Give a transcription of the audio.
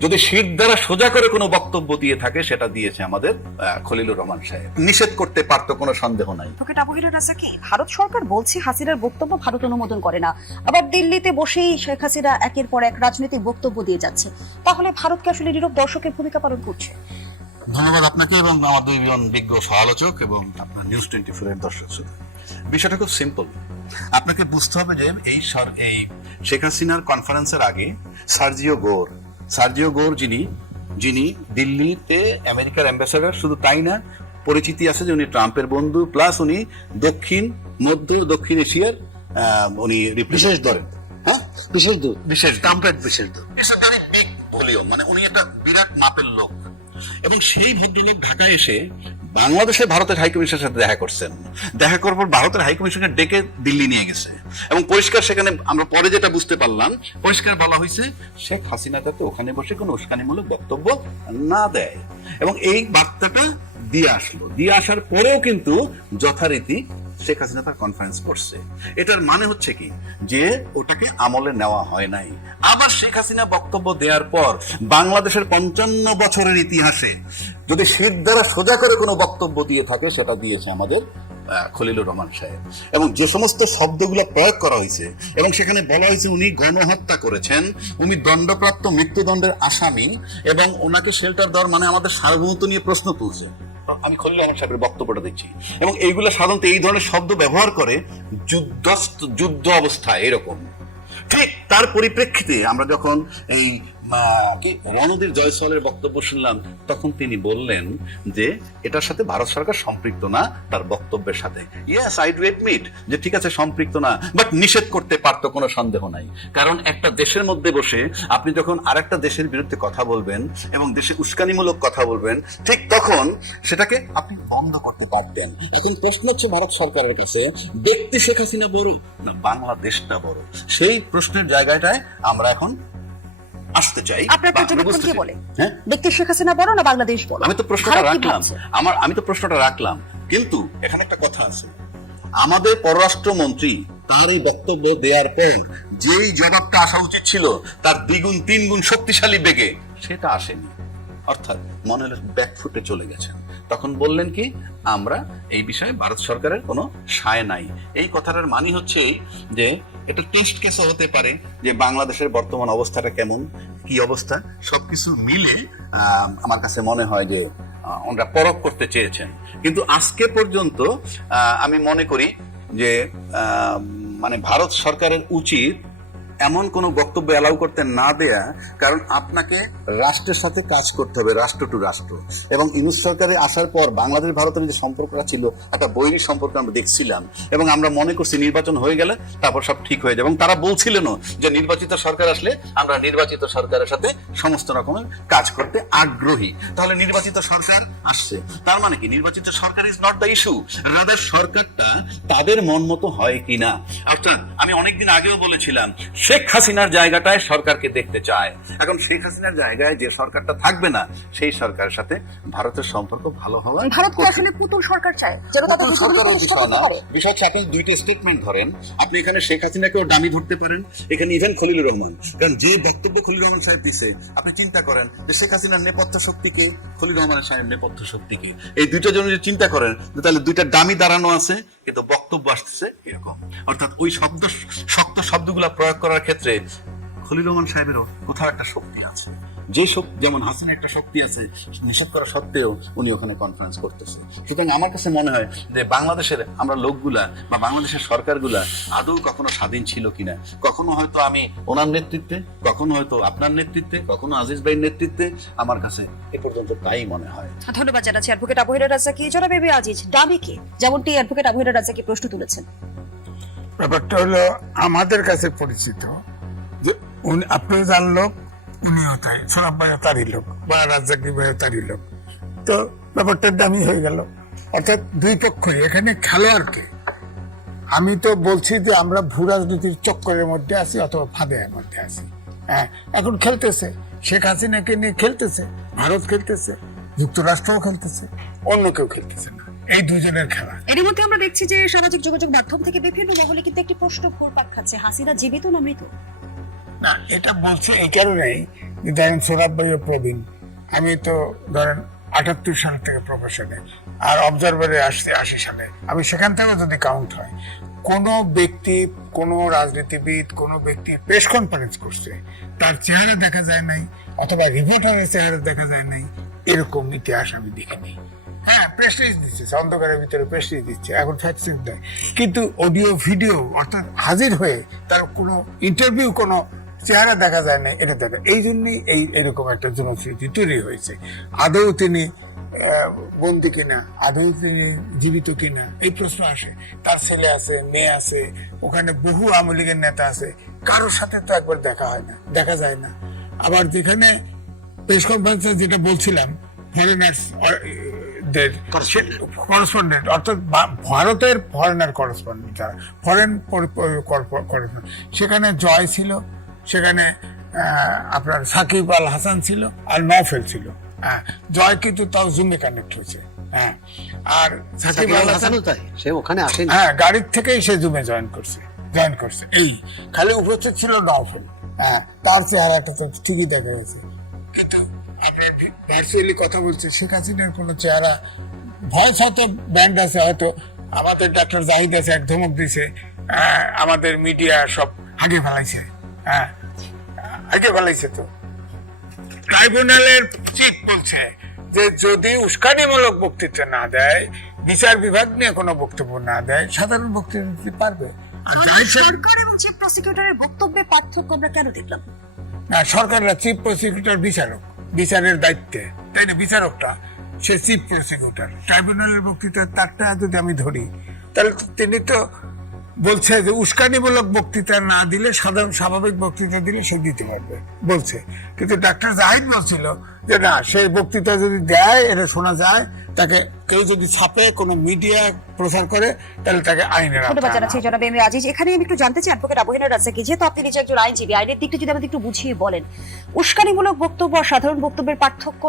যদি শীত দ্বারা সোজা করে কোনো বক্তব্য দিয়ে থাকে সেটা দিয়েছে আমাদের খলিলুর রহমান সাহেব। নিষেধ করতে পারতো, কোনো সন্দেহ নাই। ভারত সরকার বলছে হাসিনার বক্তব্য ভারত অনুমোদন করে না, আবার দিল্লিতে বসেই শেখ হাসিনা একের পর এক রাজনৈতিক বক্তব্য দিয়ে যাচ্ছে। তাহলে ভারতকে আসলে নীরব দর্শকের ভূমিকা পালন করছে। ধন্যবাদ আপনাকে এবং আমার দুইজন বিজ্ঞ সমালোচক এবং আপনার নিউজ 24 এর দর্শক শ্রোতা। বিষয়টা খুব সিম্পল। আপনাকে বুঝতে হবে যে এই শেখ হাসিনার কনফারেন্সের আগে সার্জিও গোর যিনি দিল্লিতে আমেরিকার অ্যাম্বাসেডর, শুধু তাই না, পরিচিতি আছে যে উনি ট্রাম্পের বন্ধু, প্লাস উনি দক্ষিণ এশিয়ার উনি বিশেষ ধরেন, হ্যাঁ, বিশেষ ট্রাম্পের বিশেষ দূত, বিগ ভলিউম, মানে উনি একটা বিরাট মাপের লোক। এবং সেই ভদ্রলোক ঢাকায় এসে বাংলাদেশের ভারতের হাইকমিশনের সাথে দেখা করছেন। দেখা করার পর ভারতের হাইকমিশনকে ডেকে দিল্লি নিয়ে গেছে এবং পরিষ্কার সেখানে আমরা পরে যেটা বুঝতে পারলাম, পরিষ্কার বলা হয়েছে শেখ হাসিনা যাতে ওখানে বসে কোনো উস্কানিমূলক বক্তব্য না দেয়। এবং এই বার্তাটা দিয়ে আসার পরেও কিন্তু যথারীতি শেখ হাসিনা তার কনফারেন্স করছে। এটার মানে হচ্ছে কি, যে ওটাকে আমলে নেওয়া হয় নাই। আবার শেখ হাসিনা বক্তব্য দেওয়ার পর বাংলাদেশের 55 বছরের ইতিহাসে যদি শীত দ্বারা সোজা করে কোনো বক্তব্য দিয়ে থাকে সেটা দিয়েছে আমাদের খলিলুর রহমান সাহেব। এবং যে সমস্ত শব্দগুলো প্রয়োগ করা হয়েছে এবং সেখানে বলা হয়েছে উনি গণহত্যা করেছেন, উনি দণ্ডপ্রাপ্ত মৃত্যুদণ্ডের আসামি এবং ওনাকে শেল্টার দেওয়ার মানে আমাদের সার্বভৌমত্ব নিয়ে প্রশ্ন তুলছে। আমি খলিলুর রহমান সাহেবের বক্তব্যটা দেখছি এবং এইগুলো সাধারণত এই ধরনের শব্দ ব্যবহার করে যুদ্ধ অবস্থায় এরকম। ঠিক তার পরিপ্রেক্ষিতে আমরা যখন এই রণধীর জয়সওয়ালের বক্তব্য শুনলাম, তখন তিনি বললেন যে এটার সাথে ভারত সরকার সম্পৃক্ত না, তার বক্তব্যের সাথে। ইয়েস, আই ডু এডমিট যে ঠিক আছে সম্পৃক্ত না, বাট নিষেধ করতে পারতো, কোনো সন্দেহ নাই। কারণ একটা দেশের মধ্যে বসে আপনি যখন আরেকটা দেশের বিরুদ্ধে কথা বলবেন এবং দেশে উস্কানিমূলক কথা বলবেন, ঠিক তখন সেটাকে আপনি বন্ধ করতে পারতেন। এখন প্রশ্ন হচ্ছে ভারত সরকারের কাছে, ব্যক্তি শেখ হাসিনা বড় না বাংলাদেশটা বড়? সেই প্রশ্নের জায়গাটায় আমরা এখন আসতে চাই। আপনার পর্যবেক্ষণ কি বলে? ব্যক্তি শেখ হাসিনা বড় না বাংলাদেশ বড়? আমি তো প্রশ্নটা রাখলাম, কিন্তু এখানে একটা কথা আছে। আমাদের পররাষ্ট্রমন্ত্রী তার এই বক্তব্য দেওয়ার পর যেই জবাবটা আসা উচিত ছিল তার দ্বিগুণ তিনগুণ শক্তিশালী বেগে সেটা আসেনি। অর্থাৎ মনে হলো ব্যাকফুটে চলে গেছেন। তখন বললেন কি, আমরা এই বিষয়ে ভারত সরকারের কোনো সায় নাই। এই কথাটার মানে হচ্ছে যে এটা টেস্ট কেসও হতে পারে যে বাংলাদেশের বর্তমান অবস্থাটা কেমন, কি অবস্থা, সবকিছু মিলে আমার কাছে মনে হয় যে ওনারা পরখ করতে চেয়েছেন। কিন্তু আজকে পর্যন্ত আমি মনে করি যে মানে ভারত সরকারের উচিত এমন কোনো বক্তব্য অ্যালাউ করতে না দেয়া। কারণ আপনাকে রাষ্ট্রের সাথে কাজ করতে হবে, রাষ্ট্র টু রাষ্ট্র। এবং ইউনূস সরকারে আসার পর বাংলাদেশ ভারতের যে সম্পর্কটা ছিল একটা বৈরী সম্পর্ক আমরা দেখছিলাম এবং আমরা মনে করছি নির্বাচন হয়ে গেলে তারপর সব ঠিক হয়ে যাবে। এবং তারা বলছিলেন যে নির্বাচিত সরকার আসলে আমরা নির্বাচিত সরকারের সাথে সমস্ত রকমের কাজ করতে আগ্রহী। তাহলে নির্বাচিত সরকার আসছে, তার মানে কি নির্বাচিত সরকার is not the issue, rather সরকারটা তাদের মন মতো হয় কিনা। অর্থাৎ আমি অনেকদিন আগেও বলেছিলাম শেখ হাসিনার জায়গাটায় সরকারকে দেখতে চায়। এখন শেখ হাসিনার জায়গায় যে সরকারটা থাকবে না সেই সরকারের সাথে ভারতের সম্পর্ক ভালো হবে। ভারত আসলে পুতুল সরকার চায়, বিষয় হচ্ছে আপনি দুইটা স্টেটমেন্ট ধরেন, আপনি এখানে শেখ হাসিনাকেও ডামি ধরতে পারেন, এখানে ইভেন খলিলুর রহমান, কারণ যে বক্তব্য খলিলুর রহমান সাহেব দিচ্ছে আপনি চিন্তা করেন যে শেখ হাসিনার নেপথ্য শক্তিকে, খলিলুর রহমানের সাহেবের নেপথ্য শক্তিকে, এই দুইটা জন যদি চিন্তা করেন তাহলে দুইটা ডামি দাঁড়ানো আছে কিন্তু বক্তব্য আসছে এরকম। অর্থাৎ ওই শক্ত শব্দগুলা প্রয়োগ করার ক্ষেত্রে খলিলুর রহমান সাহেবেরও কোথাও একটা শক্তি আছে, যে শক্তি যেমন হাসিনার একটা শক্তি আছে, নিষেধ করা সত্ত্বেও উনি ওখানে কনফারেন্স করতেছে। সুতরাং আমার কাছে মনে হয় যে বাংলাদেশের আমরা লোকগুলা বা বাংলাদেশের সরকারগুলা আদৌ কখনো স্বাধীন ছিল কিনা, কখনো হয়তো আমি ওনার নেতৃত্বে, কখনো হয়তো আপনার নেতৃত্বে, কখনো আজিজ ভাইয়ের নেতৃত্বে, আমার কাছে এ পর্যন্ত তাই মনে হয়। ধন্যবাদ জানাচ্ছি অ্যাডভোকেট আবু হেরা রাজ্জাকী। জনাব এবি আজিজ, ডামিকে যেমনটি অ্যাডভোকেট আবু হেরা রাজ্জাকী প্রশ্ন তুলেছেন, ব্যাপারটা হলো আমাদের কাছে পরিচিত যে আপনি যার লোক উনিও তাই, সোনাব ভাইও তারই লোক বা রাজ্জাকী ভাইও তারই লোক, তো ব্যাপারটা দামি হয়ে গেল। অর্থাৎ দুই পক্ষই এখানে খেলোয়াড়কে। আমি তো বলছি যে আমরা ভূ রাজনীতির চক্করের মধ্যে আছি অথবা ফাঁদের মধ্যে আছি। হ্যাঁ, এখন খেলতেছে, শেখ হাসিনাকে নিয়ে খেলতেছে, ভারত খেলতেছে, যুক্তরাষ্ট্রও খেলতেছে, অন্য কেউ খেলতেছে না, এই দুজনের খেলা। এর মধ্যে আমরা দেখছি যে সামাজিক যোগাযোগ মাধ্যম থেকে বিভিন্ন মহলে কিন্তু একটি প্রশ্ন ঘুরপাক খাচ্ছে, হাসিনা জীবিত না মৃত? না, এটা বলছে এই কারণেই ধরেন সৌরভ ভাইও প্রবীণ, আমি তো ধরেন 78 সাল থেকে প্রফেশনে, আর অবজারভারে আসছে 80 সালে। আমি সেখান থেকে যদি কাউন্ট হয়, কোনো ব্যক্তি, কোনো রাজনীতিবিদ, কোনো ব্যক্তি প্রেস কনফারেন্স করছে, তার চেহারা দেখা যায় নাই, অথবা রিপোর্টারের চেহারা দেখা যায় নাই, এরকম ইতিহাস আমি দেখিনি। হ্যাঁ, প্রেস্টিজ দিচ্ছে, অন্ধকারের ভিতরে প্রেস্টিজ দিচ্ছে, এখন ফ্যাক্ট চেক দেয়, কিন্তু অডিও ভিডিও অর্থাৎ হাজির হয়ে তার কোনো ইন্টারভিউ, কোনো চেহারা দেখা যায় না, এটা দেখা। এই জন্যই এরকম একটা জনস্মৃতি তৈরি হয়েছে। আদৌ তিনি বন্দী কিনা, আদৌ তিনি জীবিত কিনা, এই প্রশ্ন আসে। তার ছেলে আছে, মেয়ে আছে, ওখানে বহু আওয়ামী লীগের নেতা আছে, কারোর সাথে তো একবার দেখা হয় না, দেখা যায় না। আবার যেখানে প্রেস কনফারেন্সে যেটা বলছিলাম, ফরেনার্স করেসপন্ডেন্ট, অর্থাৎ ভারতের ফরেনার করেসপন্ডেন্ট, যারা ফরেন করেসপন্ডেন্ট, সেখানে জয় ছিল, সেখানে আপনার সাকিব আল হাসান ছিল, আর নওফেল ছিল। হ্যাঁ, জয় কিন্তু তাও জুমে কানেক্ট হয়েছে। হ্যাঁ, আর সাকিব আল হাসানও তাই, সে ওখানে আসেনি। হ্যাঁ, গাড়ির থেকেই সে জুমে জয়েন করছে। এই খালি উপস্থিত ছিল নওফেল। হ্যাঁ, তার চেহারাটা তো ঠিকই দেখা গেছে, কিন্তু আপনার ভার্চুয়ালি কথা বলছে, শেখ হাসিনার কোনো চেহারা, ভয়েস হয়তো ব্যান্ড আছে, হয়তো আমাদের ডাক্তার জাহিদ আছে, এক ধমক দিছে, আমাদের মিডিয়া সব আগে ফেলাইছে। হ্যাঁ, আগে ফেলাইছে। তো ট্রাইব্যুনালের চিফ বলছে যে যদি উস্কানিমূলক বক্তৃতা না দেয়, বিচার বিভাগ নিয়ে কোনো বক্তব্য না দেয়, সাধারণ বক্তৃতা দিতে পারবে। আর সরকার এবং চিফ প্রসিকিউটরের বক্তব্যের পার্থক্য আমরা কেন দেখলাম না? সরকাররা চিফ প্রসিকিউটর বিচারক, বিচারের দায়িত্বে, তাই না? বিচারকটা সে চিফ প্রসিকিউটর। ট্রাইব্যুনালের বক্তৃতা তারটা যদি আমি ধরি, তাহলে তিনি তো বলছে যে উস্কানিমূলক বক্তৃতা না দিলে, সাধারণ স্বাভাবিক বক্তৃতা দিলে সে দিতে পারবে বলছে। কিন্তু ডাক্তার জাহিদ বলছিল যে না, সে বক্তৃতা যদি দেয়, এটা শোনা যায়, তাকে কেউ যদি ছাপে, কোনো মিডিয়া প্রচার করে, তাহলে তাকে আইনের ধন্যবাদ জানাচ্ছি জনাব এম এ আজিজ। এখানে আমি একটু জানতে চাই অ্যাডভোকেট আবু হেনা রাজ্জাকি, যেহেতু আপনি নিজে একজন আইনজীবী, আইনের দিকটা যদি আমাদের একটু বুঝিয়ে বলেন, উস্কানিমূলক বক্তব্য আর সাধারণ বক্তব্যের পার্থক্য